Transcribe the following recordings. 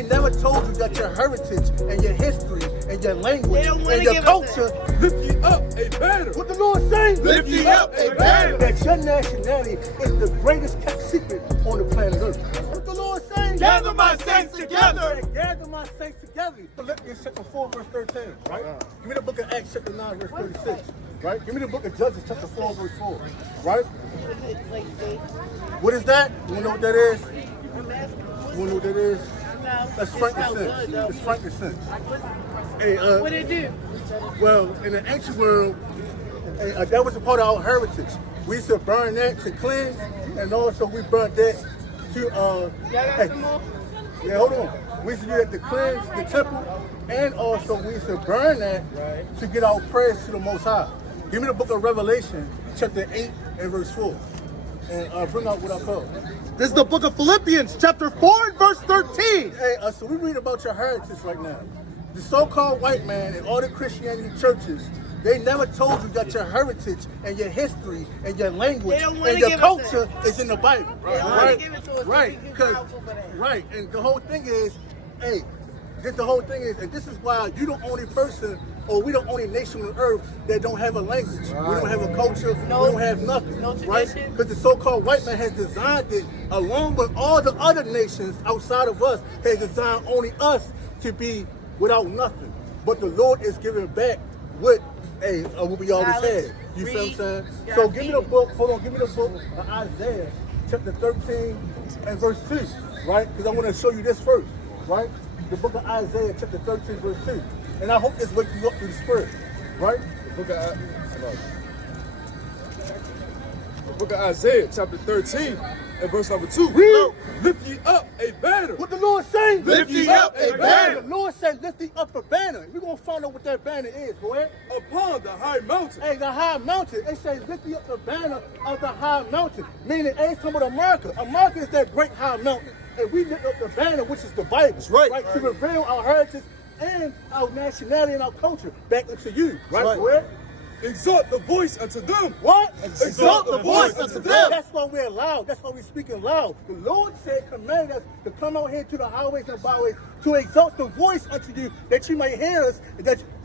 They never told you that your heritage and your history and your language and your culture lift you up a banner. What the Lord saying? Lift you up a banner. That your nationality is the greatest kept secret on the planet Earth. What the Lord saying? Gather my saints together. Gather my saints together. Philippians chapter 4, verse 13, right? Give me the book of Acts chapter 9, verse 36, right? Give me the book of Judges chapter 4, verse 4, right? What is that? You wanna know what that is? You wanna know what that is? That's frankincense. It's frankincense. Hey, What it do? well, in the ancient world, that was a part of our heritage. We used to burn that to cleanse, and also we burnt that to, Y'all got some more? yeah, hold on. We used to do that to cleanse the temple, and also we used to burn that to get our prayers to the Most High. Give me the book of Revelation, chapter 8 and verse 4, and bring out what I call. This is the book of Philippians, chapter 4 and verse 13. Hey, so we read about your heritage right now. The so-called white man and all the Christianity churches, they never told you that your heritage and your history and your language and your culture is in the Bible. Right. Give it to us. Right. So we can 'Cause- powerful for that. right. And the whole thing is, hey, the whole thing is, and this is why you the only person, or we the only nation on earth that don't have a language. We don't have a culture. No. We don't have nothing. No right? tradition. Because the so-called white man has designed it, along with all the other nations outside of us, has designed only us to be without nothing. But the Lord is giving back what we always Knowledge, had. You see what I'm read, saying? God So give me the feed. book. Hold on. Give me the book of Isaiah, chapter 13 and verse 2. Right? Because I want to show you this first. Right? The book of Isaiah, chapter 13, verse 2. And I hope this wakes you up through the spirit. Right? The book of Isaiah, chapter 13, and verse number 2. Read. Lift ye up a banner. What the Lord saying? Lift ye up a banner. The Lord said, lift ye up a banner. We're going to find out what that banner is, boy. Upon the high mountain. Hey, the high mountain. It says, lift ye up the banner of the high mountain. Meaning, hey, it's talking about America. America is that great high mountain. And we lift up the banner, which is the Bible. That's right. To reveal our heritage and our nationality and our culture back into you. Right, right. boy? Exalt the voice unto them. What? Exalt the voice unto them. That's why we're loud. That's why we're speaking loud. The Lord said, command us to come out here to the highways and byways to exalt the voice unto you, that you may hear us,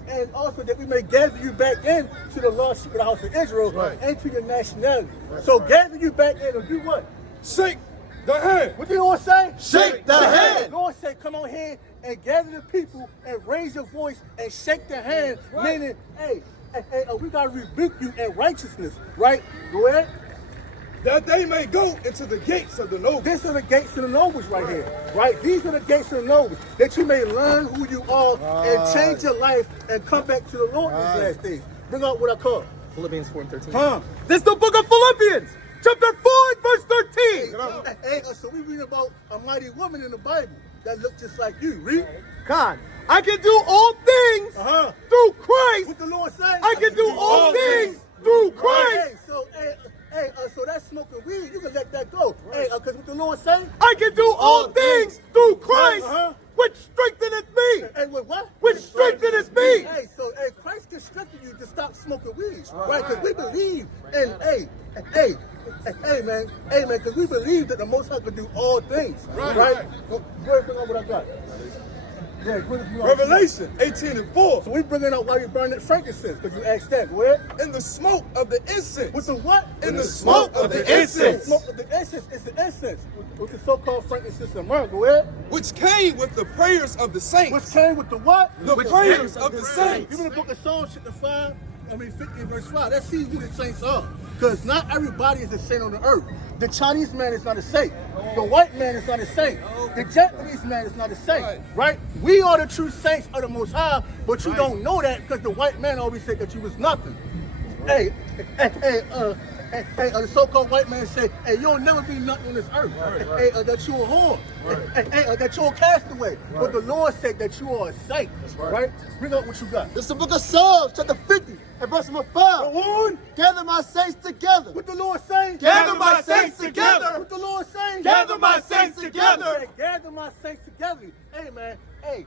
and also that we may gather you back in to the lost sheep of the house of Israel and to your nationality. So gather you back in and do what? Shake the hand. What did the Lord say? Shake the hand. The Lord said, come on here and gather the people and raise your voice and shake the hand, meaning, hey, we got to rebuke you in righteousness, right? Go ahead. That they may go into the gates of the noble. These are the gates of the nobles right here, right? These are the gates of the nobles, that you may learn who you are and change your life and come back to the Lord in these last days. Bring out what I call. Philippians 4 and 13. This This is the book of Philippians, chapter 4 and verse 13. Hey, so we read about a mighty woman in the Bible that looked just like you. Read. God, I can do all things through Christ. What the Lord say? I can do all things through Christ. So that's smoking weed. You can let that go. Hey, because what the Lord say? I can do all things through Christ, which strengtheneth me. Hey, what? Which strengtheneth me. Hey, so Christ can strengthen you to stop smoking weed, right? Because we believe in, hey, man, because we believe that the Most High can do all things, right? Go ahead, bring out what I got. Yeah, bring out. Revelation 18 and 4. So we bringing out why you burn that frankincense, because you asked that. Go ahead. In the smoke of the incense. With the what? In the smoke of the incense. The smoke of the incense is the incense. With the so-called frankincense and myrrh. Go ahead. Which came with the prayers of the saints. Which came with the what? The prayers of the saints. Give me the book of Psalms, chapter 50 and verse 5. Let's see who the saints are. Because not everybody is a saint on the earth. The Chinese man is not a saint. The white man is not a saint. The Japanese man is not a saint. Right? We are the true saints of the Most High, but you don't know that because the white man always said that you was nothing. Hey, the so-called white man said, hey, you'll never be nothing on this earth. That you're a whore. That you're a castaway. But the Lord said that you are a saint. Right? Bring up what you got. This is the book of Psalms, chapter 50 and verse number 5. Go on. Gather my saints together. What the Lord saying? Gather my saints together. What the Lord saying? Gather my saints together. Gather my saints together. Hey, man. Hey,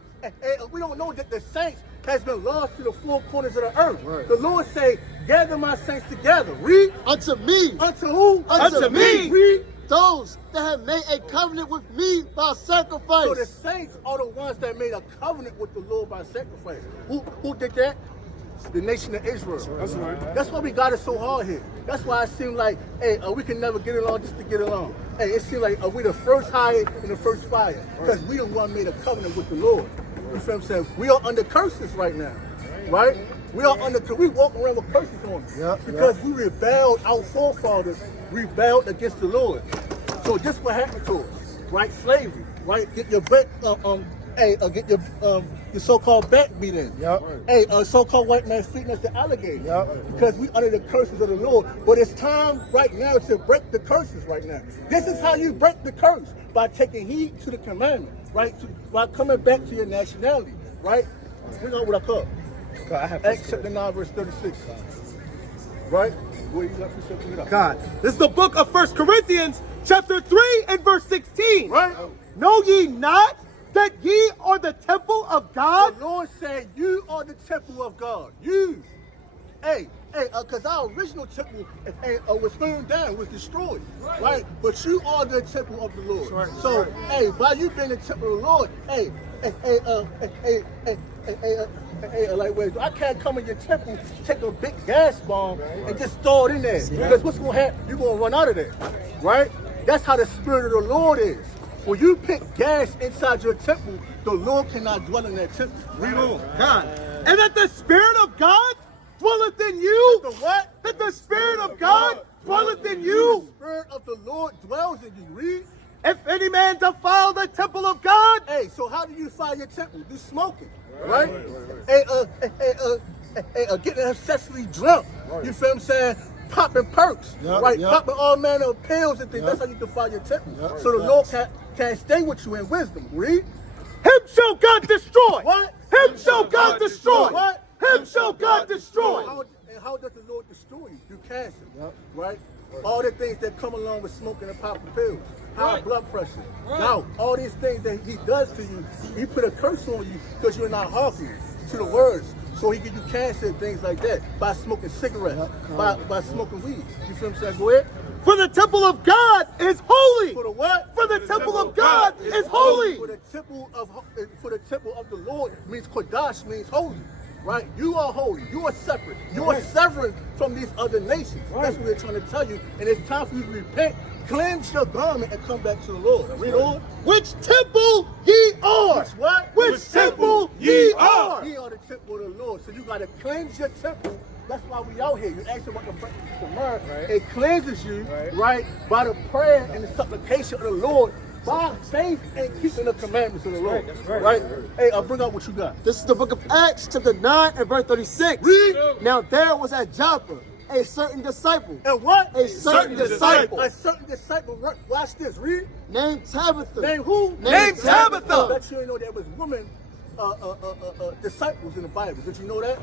we don't know that the saints has been lost to the four corners of the earth. The Lord say, gather my saints together. Read. Unto me. Unto who? Unto me. Read. those that have made a covenant with me by sacrifice. So the saints are the ones that made a covenant with the Lord by sacrifice. Who did that? The nation of Israel. That's right. That's why we got it so hard here. That's why it seemed like, hey, we can never get along just to get along. Hey, it seemed like we the first hired and the first fired because we the one made a covenant with the Lord. You feel what I'm saying? We are under curses right now, right? We are we walk around with curses on us because we rebelled. Our forefathers rebelled against the Lord. So this what happened to us, right? Slavery, right? Get your back, get your so-called back beat in. Hey, so-called white man feeding us the alligator. Because we under the curses of the Lord. But it's time right now to break the curses right now. This is how you break the curse, by taking heed to the commandment, right? By coming back to your nationality, right? You know what I call? Acts chapter 9, verse 36. Right? Where you got yourself it up? God. This is the book of 1 Corinthians, chapter 3 and verse 16. Right? Know ye not that ye are the temple of God? The Lord said, you are the temple of God. You. Hey, because our original temple was burned down, was destroyed. Right? But you are the temple of the Lord. Right. So, hey, by you being the temple of the Lord, like, wait, I can't come in your temple, take a big gas bomb, and just throw it in there. Because what's going to happen? You're going to run out of there. Right? That's how the Spirit of the Lord is. When you put gas inside your temple, the Lord cannot dwell in that temple. Read on. God. And that the Spirit of God dwelleth in you. The what? That the Spirit of God dwelleth in you. The Spirit of the Lord dwells in you. Read. If any man defile the temple of God. Hey, so how do you file your temple? Do smoking, right? Getting excessively drunk. You feel what I'm saying? Popping perks, right? Popping all manner of pills and things. That's how you defile your temple. So the Lord can stay with you in wisdom. Read. Him shall God destroy. What? Him shall God destroy. What? Him shall God destroy. And how does the Lord destroy you? Through cancer, right? All the things that come along with smoking and popping pills. High blood pressure. Now, all these things that he does to you, he put a curse on you because you're not hearkening to the words. So he give you cancer and things like that by smoking cigarettes, by smoking weed. You feel what I'm saying? Go ahead. For the temple of God is holy. For the what? For the temple of God is holy. For the temple of the Lord means Kodash, means holy. Right? You are holy. You are separate. You are severed from these other nations. That's what we're trying to tell you. And it's time for you to repent, cleanse your garment, and come back to the Lord. Read on. Which temple ye are. Which what? Which temple ye are. Ye are the temple of the Lord. So you got to cleanse your temple. That's why we out here. You ask about the practice of myrrh. It cleanses you, right, by the prayer and the supplication of the Lord, by faith and keeping the commandments of the Lord. Right? Hey, I'll bring out what you got. This is the book of Acts, chapter 9 and verse 36. Read. Now there was at Joppa a certain disciple. And what? A certain disciple. A certain disciple. Watch this. Read. Named Tabitha. Named who? Named Tabitha. I bet you didn't know there was women disciples in the Bible. Did you know that?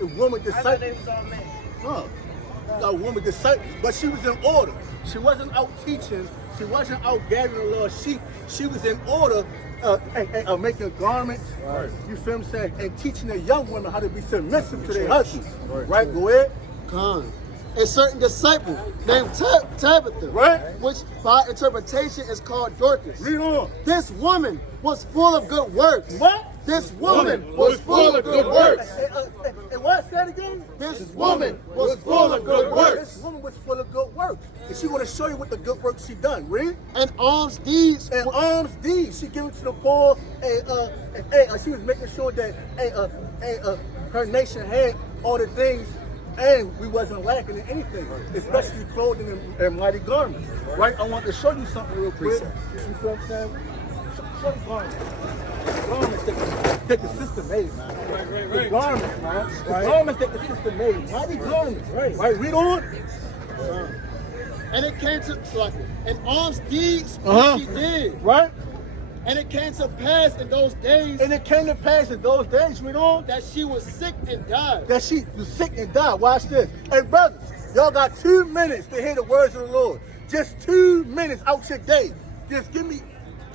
A woman I thought they disciple. was all men. Huh. A woman disciple. But she was in order. She wasn't out teaching. She wasn't out gathering a lot of sheep. She was in order making garments. You feel what I'm saying? And teaching the young women how to be submissive to their husbands. Right? Go ahead. Con. A certain disciple named Tabitha, Right. which by interpretation is called Dorcas. Read on. This woman was full of good works. What? This woman was full of good works. And what? Say that again? This woman was full of good works. This woman was full of good works. And she want to show you what the good works she done. Read. And alms deeds. And alms deeds. She gave it to the poor. And she was making sure that her nation had all the things. And we wasn't lacking in anything, especially clothing and mighty garments. Right? I want to show you something real quick. You feel what I'm saying? Show the garments. Garments that the sister made, man. The garments, man. The garments that the sister made. Mighty garments. Right? Read on. And it came to and alms deeds she did. Right? And it came to pass in those days And it came to pass in those days, read on, that she was sick and died. that she was sick and died. Watch this. Hey, brothers, y'all got 2 minutes to hear the words of the Lord. Just 2 minutes out your day. Just give me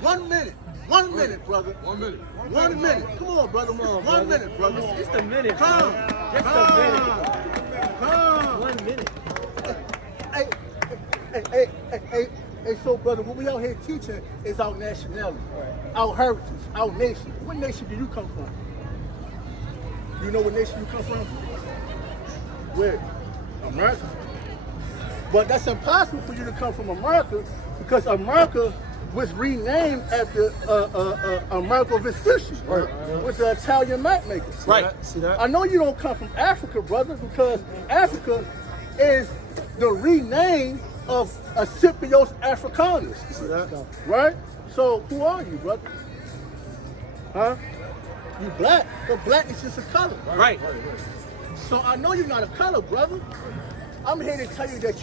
1 minute. 1 minute, brother. 1 minute. 1 minute. Come on, brother. 1 minute, brother. Just a minute. Come. Just a minute. Come. 1 minute. Hey, Hey, so brother, what we out here teaching is our nationality, our heritage, our nation. What nation do you come from? You know what nation you come from? Where? America. But that's impossible for you to come from America because America was renamed after Amerigo Vespucci, which is an Italian map maker. Right. See that? I know you don't come from Africa, brother, because Africa is the rename of Scipios Africanus. See that? Right? So who are you, brother? Huh? You black, but black is just a color. Right. So I know you're not a color, brother. I'm here to tell you that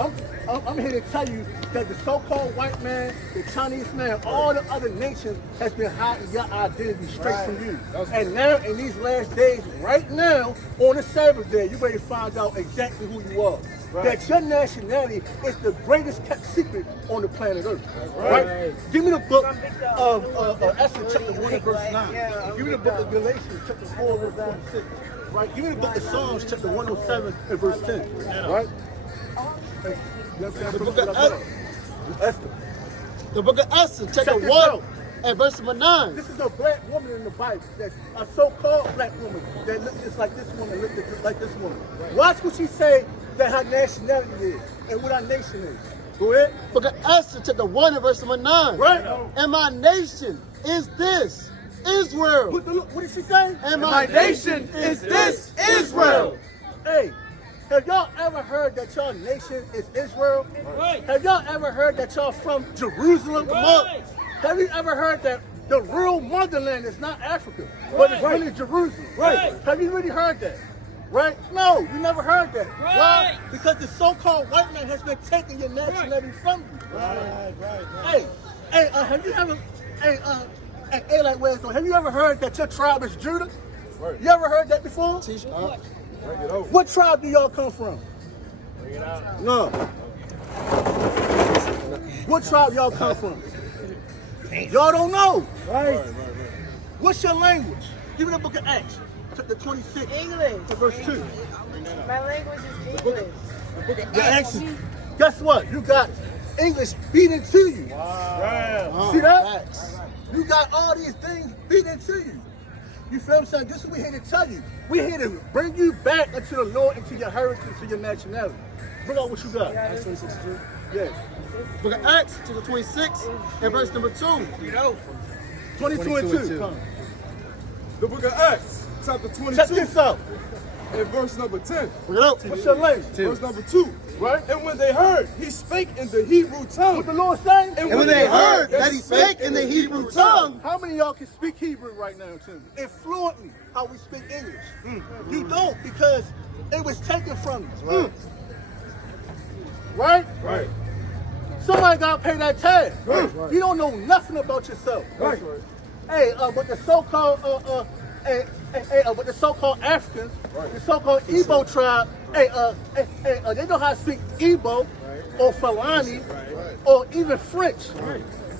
I'm here to tell you that the so-called white man, the Chinese man, all the other nations has been hiding your identity straight from you. And now, in these last days, right now, on the Sabbath day, you ready to find out exactly who you are. That your nationality is the greatest kept secret on the planet Earth. Right? Give me the book of Esther chapter 1 and verse 9. Give me the book of Galatians chapter 4 verse 46. Right? Give me the book of Psalms chapter 107 and verse 10. Right? The book of Esther. The book of Esther, Check chapter this 1 out. and verse number 9. This is a black woman in the Bible. That's a so-called black woman that looks just like this woman, looked just like this woman. Watch what she say that her nationality is and what our nation is. Go ahead. Book of Esther, chapter 1 and verse number 9. Right. And my nation is this, Israel. What did she say? And my nation is this, Israel. Hey, have y'all ever heard that y'all nation is Israel? Right. Have y'all ever heard that y'all from Jerusalem? Right. Have you ever heard that the real motherland is not Africa, but it's really Jerusalem? Right. Have you really heard that? Right? No, you never heard that. Right. Why? Because the so-called white man has been taking your nationality from you. Hey, have you ever, like Wes, have you ever heard that your tribe is Judah? Right. You ever heard that before? Bring it out. What tribe do y'all come from? No. What tribe y'all come from? Y'all don't know. Right. What's your language? Give me the book of Acts, chapter 26, English. verse 2. My language is English. The Acts, guess what? You got English beat into you. See that? You got all these things beat into you. You feel what I'm saying? This is what we're here to tell you. We're here to bring you back into the Lord, into your heritage, to your nationality. Bring out what you got. Acts 26, Yeah. Book of Acts, chapter 26 and verse number 2. 22 and 2. Come. The book of Acts, chapter 22, Check this out. and verse number 10. Bring it out. What's your language? Verse number 2. Right? And when they heard, he spake in the Hebrew tongue. What the Lord saying? And when they heard that he spake in the Hebrew tongue, How many of y'all can speak Hebrew right now, Tim? And fluently, how we speak English. You don't, because it was taken from you. Right? Right. Somebody got to pay that tag. Right. You don't know nothing about yourself. Right. Hey, but the so-called, but the so-called Africans, the so-called Igbo tribe, they know how to speak Igbo or Fulani or even French.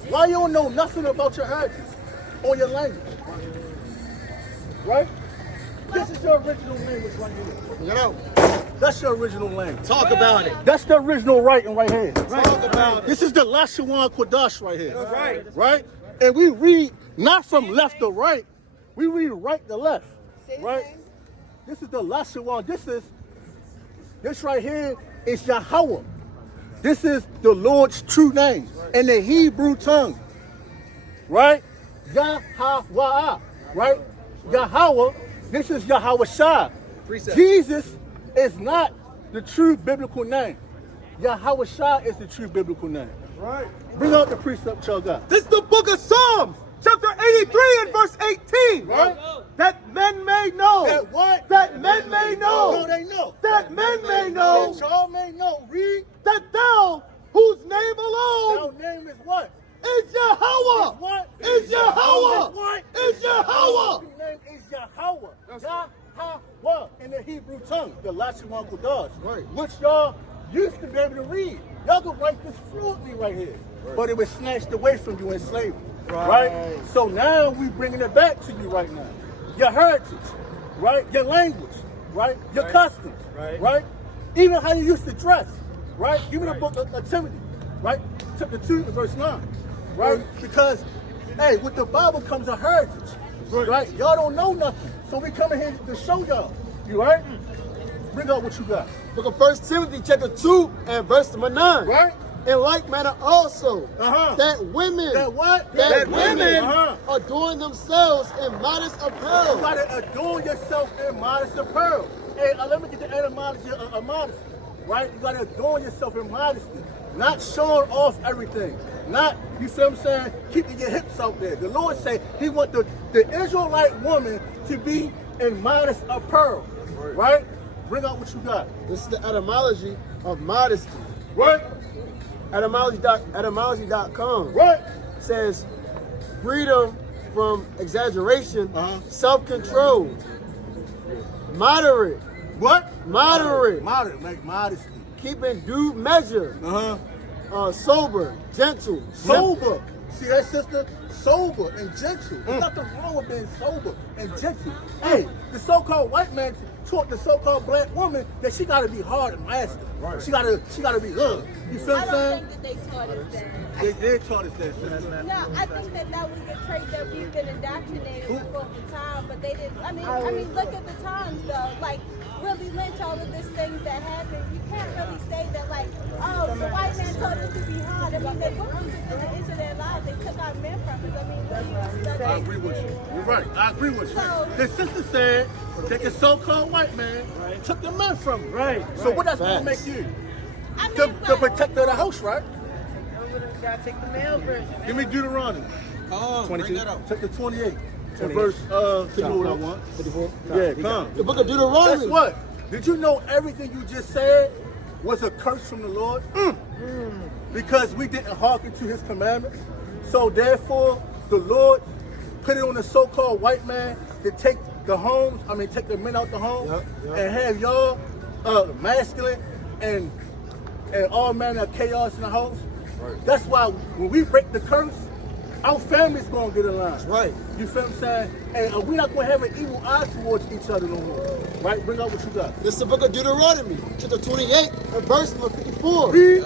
Why you don't know nothing about your heritage or your language? Right? This is your original language right here. bring it out. That's your original language. Talk about it. That's the original writing right here. Talk about it. This is the Lashawan Kodash right here. That's right. Right? And we read not from left to right, we read right to left. Right? This is the Lashawan. This right here is Yahweh. This is the Lord's true name in the Hebrew tongue. Right? Yahweh. Right? Yahweh. This is Yahweh Shai. Jesus is not the true biblical name. Yahweh Shai is the true biblical name. Right. Bring out the precept y'all got. This is the book of Psalms, chapter 83 and verse 18. Right? That men may know. That what? That men may know. No, they know. That men may know. That y'all may know. Read. That thou, whose name alone Your name is what? is Yahweh. Is what? Is Yahweh. Is what? Is Yahweh. Your name is Yahweh. Yahweh in the Hebrew tongue, the Lashawan Kodash, which y'all used to be able to read. Y'all could write this fluently right here, but it was snatched away from you in slavery. Right? So now we bringing it back to you right now. Your heritage, right? Your language, right? Your customs, right? Even how you used to dress. right? Give me the book of Timothy, right? Chapter 2 and verse 9, right? Because, hey, with the Bible comes a heritage, right? Y'all don't know nothing. So we coming here to show y'all. You right? Bring out what you got. Book of 1 Timothy chapter 2 and verse number 9. Right? In like manner also, Uh-huh. that women, That what? that women Uh-huh. adorn themselves in modest You apparel. gotta adorn yourself in modest apparel. Hey, let me get the etymology of modesty, right? You gotta adorn yourself in modesty, not showing off everything. Not, you feel what I'm saying, keeping your hips out there. The Lord say He want the Israelite woman to be in modest apparel, right? Bring out what you got. This is the etymology of modesty. Right? Etymology.com Right? says freedom from exaggeration, Uh-huh. self-control, moderate, What? moderate, Moderate, like modesty. keeping due measure, Uh-huh. sober, gentle, Sober. See that, sister? Sober and gentle. There's nothing wrong with being sober and gentle. Hey, the so-called white man taught the so-called black woman that she gotta be hard and nasty. Right. She gotta be hood. You feel I what I'm don't saying? think that they taught us that. They did taught us that, sister. No, I think that that was the trait that we've been indoctrinated with over time, but they didn't. I mean, look at the times though. Like Willie Lynch, all of these things that happened. You can't really say that like, oh, the white man told us to be hard. I mean, they put music in the into their lives. They took our men from us. I mean, I agree with you. You're right. I agree with you. So- The sister said that the so-called white man took the men from her. Right. So what that's gonna Facts. make you? I mean, The but- protector of the house, right? Gotta take the male version. Give me Deuteronomy. Oh, 22. bring that up. Take the 28. And verse, you know what I want. 54. Yeah, come. The book of Deuteronomy. Guess what? Did you know everything you just said was a curse from the Lord? Because we didn't hearken to His commandments. So therefore, the Lord put it on the so-called white man to take the homes, take the men out the homes and have y'all masculine and all manner of chaos in the house. Right. That's why when we break the curse, our family's gonna get aligned. right. You feel what I'm saying? And we're not gonna have an evil eye towards each other no more. Right? Bring out what you got. This is the book of Deuteronomy, chapter 28, and verse number 54. Read.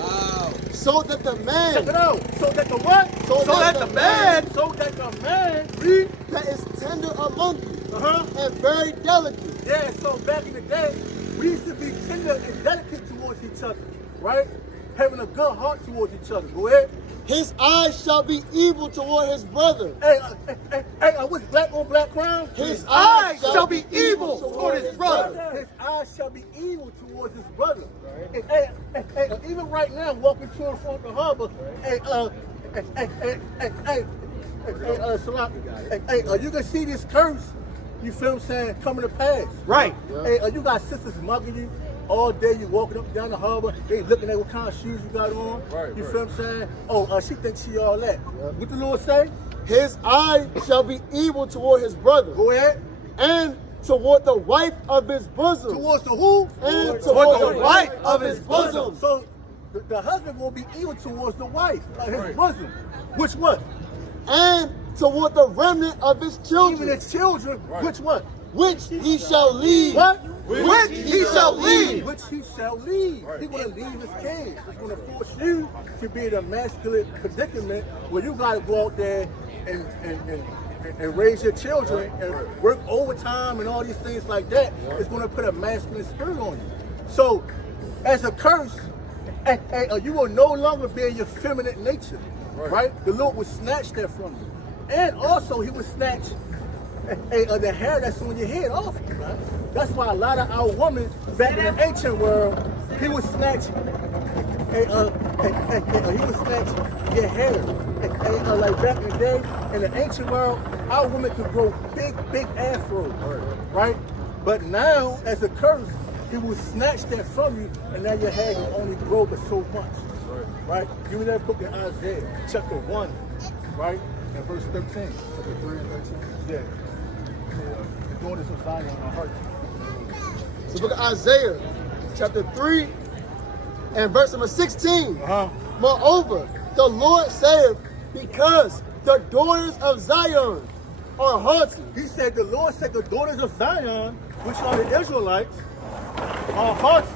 So that the Check it man out. So that the what? So that the man So that the man. Read. that is tender among you Uh-huh. and very delicate, Yeah, so back in the day, we used to be tender and delicate towards each other. Right? Having a good heart towards each other. Go ahead. his eyes shall be evil toward his brother. Hey, what's black on black crime? His eyes shall be evil toward his brother. His eyes shall be evil towards his brother. Hey, even right now, walking to and from the harbor, Salah, you can see this curse, you feel what I'm saying, coming to pass. Right. Hey, you got sisters mugging you all day, you walking up and down the harbor, they looking at what kind of shoes you got on. Right, You right. feel what I'm saying? Oh, she thinks she all that. What the Lord say? His eye shall be evil toward his brother, Go ahead. and toward the wife of his bosom, Towards the who? and toward the wife of his bosom. So the husband will be evil towards the wife, his bosom. Which what? and toward the remnant of his Even children, his children. Which what? which he shall lead. What? Which he shall lead. Which he shall lead. He's going to leave his kids. He's going to force you to be in a masculine predicament where you got to go out there and raise your children and work overtime and all these things like that. It's going to put a masculine spirit on you. So, as a curse, you will no longer be in your feminine nature, right? The Lord will snatch that from you. And also, He will snatch the hair that's on your head off you, right? That's why a lot of our women back in the ancient world, He would snatch, He would snatch your hair. Like back in the day, in the ancient world, our women could grow big afros, right? But now, as a curse, He will snatch that from you, and now your hair can only grow but so much, right? Give me that book in Isaiah, chapter 1, right? And verse 13. Chapter 3 and 13. Yeah. The daughters of Zion are hearts. The book of Isaiah, chapter 3, and verse number 16. Moreover, the Lord saith, because the daughters of Zion are haughty. He said, the Lord said, the daughters of Zion, which are the Israelites, are haughty.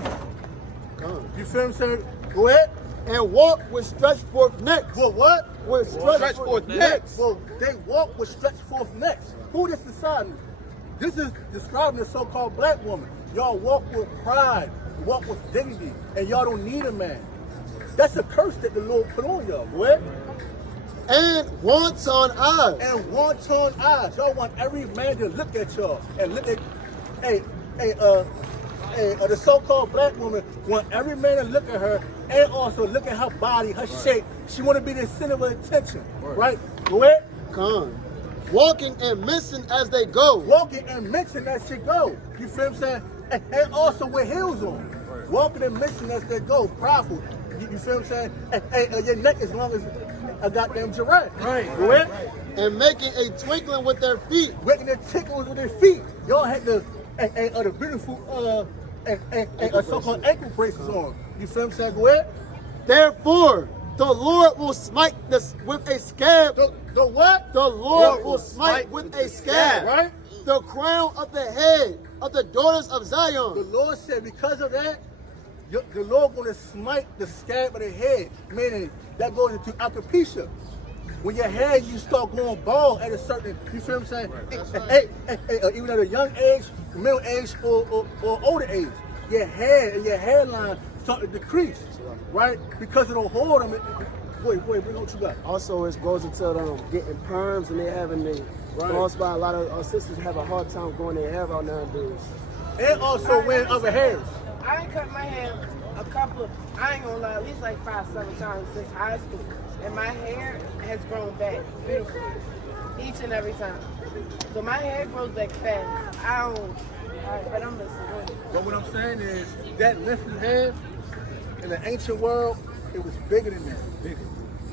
You feel what I'm saying? Go ahead. And walk with stretched forth necks. Well, what? With stretched forth necks. Well, they walk with stretched forth necks. Who this deciding? This is describing the so-called black woman. Y'all walk with pride, walk with dignity, and y'all don't need a man. That's a curse that the Lord put on y'all. Go ahead. And wanton eyes. And wanton eyes. Y'all want every man to look at y'all and look at, the so-called black woman want every man to look at her and also look at her body, her shape. She want to be the center of attention, right? Go ahead. Con. Walking and missing as they go. Walking and mixing as she go. You feel what I'm saying? And also with heels on. Walking and mixing as they go. Prideful. You feel what I'm saying? And your neck as long as a goddamn giraffe. Right. Go ahead. And making a twinkling with their feet. Making a tickle with their feet. Y'all had the beautiful so-called ankle braces on. You feel what I'm saying? Go ahead. Therefore, the Lord will smite this with a scab. The what? The Lord will smite with a scab. Right? The crown of the head of the daughters of The Zion. Lord said because of that, the Lord going to smite the scab of the head. Meaning that goes into alopecia. When your hair, you start going bald at a certain, you feel what I'm saying? Even at a young age, middle age, or older age, your hair and your hairline start to decrease, right? Because of the hold them. Wait, bring what you got. Also, it goes into getting perms, and they having the lost by a lot of our sisters have a hard time growing their hair out nowadays. And also wearing other hairs. I ain't cut my hair I ain't gonna lie, at least like 5-7 times since high school. And my hair has grown back beautifully. Each and every time. So my hair grows back fast. But I'm listening. But what I'm saying is that length you have in the ancient world, it was bigger than that. Bigger.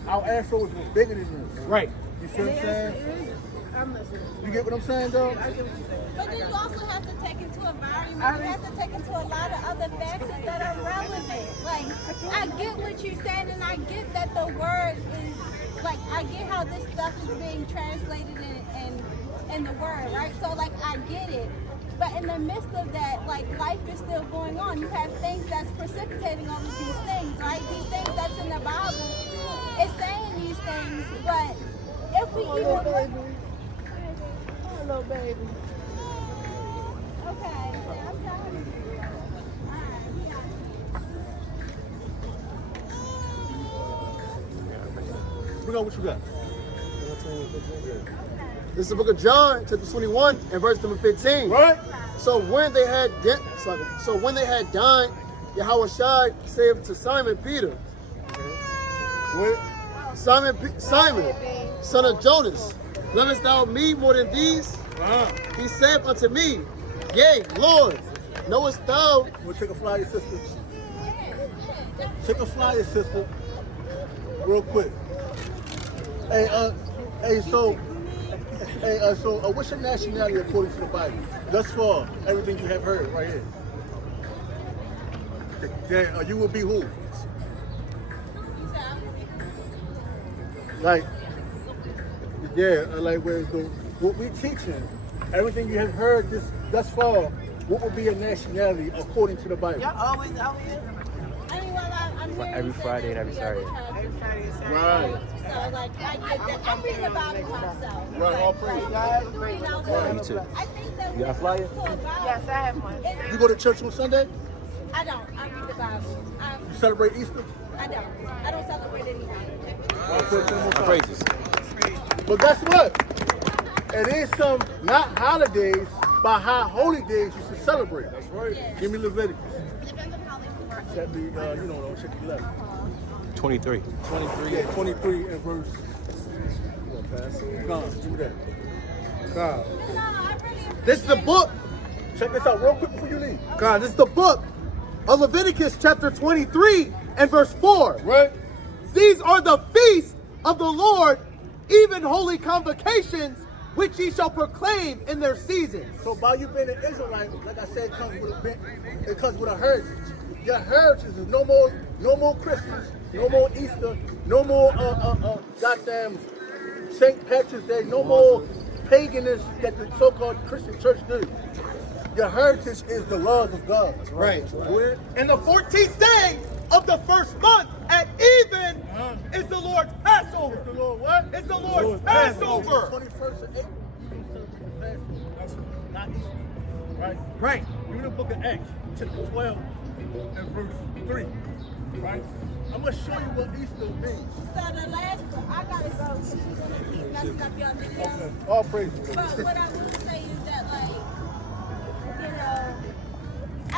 Our afro was bigger than this. Right. You feel what I'm saying? I'm listening. You get what I'm saying, though? I get what you're saying. But then you also have to take into environment. You have to take into a lot of other factors that are relevant. Like, I get what you're saying, and I get that the word is, like, I get how this stuff is being translated in the word, right? So, like, I get it. But in the midst of that, like, life is still going on. You have things that's precipitating all of these things, right? These things that's in the Bible, it's saying these things, but if we even look... Hello, baby. Okay, I'm telling you. Bring on what you got. This is the book of John, chapter 21, and verse number 15. Right? So when they had dined, Yahushua said to Simon Peter, What? Simon, son of Jonas, lovest thou me more than these? He said unto me, Yea, Lord, knowest thou? We'll take a flyer, sister. Take a flyer, sister. Real quick. So what's your nationality according to the Bible? Thus far, everything you have heard right here. Then you will be who? Like, where's what we teaching, everything you have heard thus far, what would be your nationality according to the Bible? Y'all always out here? I mean, I'm hearing Every you say Friday and that every we Saturday. are the tribes. Right. So, like, I get that. I'm reading about it myself. Right, all praise. You know, Yeah, you too. I think that You got a flyer? Yes, I have one. You go to church on Sunday? I don't. I read the Bible. You celebrate Easter? I don't. I don't celebrate anything. All praise to the Most High. Praises. But guess what? It is some not holidays, but high holy days you should celebrate. That's right. Give me Leviticus. Depends on how they work. Check the, check the left. 23. 23. Yeah, 23 and verse. God, do that. God. No, I really. This is the book. Check this out real quick before you leave. God, this is the book of Leviticus chapter 23 and verse 4. Right? These are the feasts of the Lord, even holy convocations, which ye shall proclaim in their seasons. So by you being an Israelite, like I said, it comes with a heritage. Your heritage is no more Christmas, no more Easter, no more goddamn St. Patrick's Day, no more paganism that the so-called Christian church do. Your heritage is the love of God. Right. Go ahead. And the 14th day of the first month at even is the Lord's Passover. The Lord what? It's the Lord's Passover. 21st of April. Not Easter. Right? Right. Read the book of Acts, chapter 12 and verse 3. Right? I'm going to show you what Easter means. So the last one, I gotta go because she's gonna keep messing up your video. All praises. But what I will say is that, like, you know,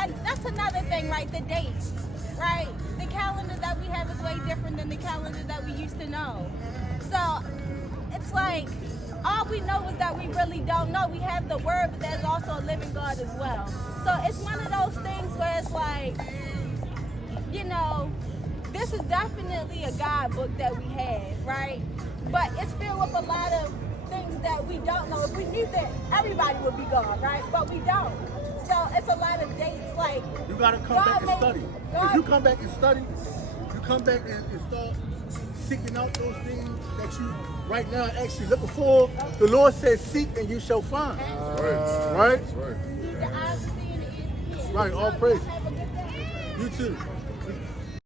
and that's another thing, right? The dates, right? The calendar that we have is way different than the calendar that we used to know. So it's like, all we know is that we really don't know. We have the word, but there's also a living God as well. So it's one of those things where it's like, you know, this is definitely a guidebook that we have, right? But it's filled with a lot of things that we don't know. If we knew that, everybody would be God, right? But we don't. So it's a lot of dates, like, You got to come back and study. If you come back and study, you come back and start seeking out those things that you right now actually looking for. The Lord says, seek and you shall find. Right? That's right. the eyes to see and the ears to hear. Right, all praise. Have a good day. You too.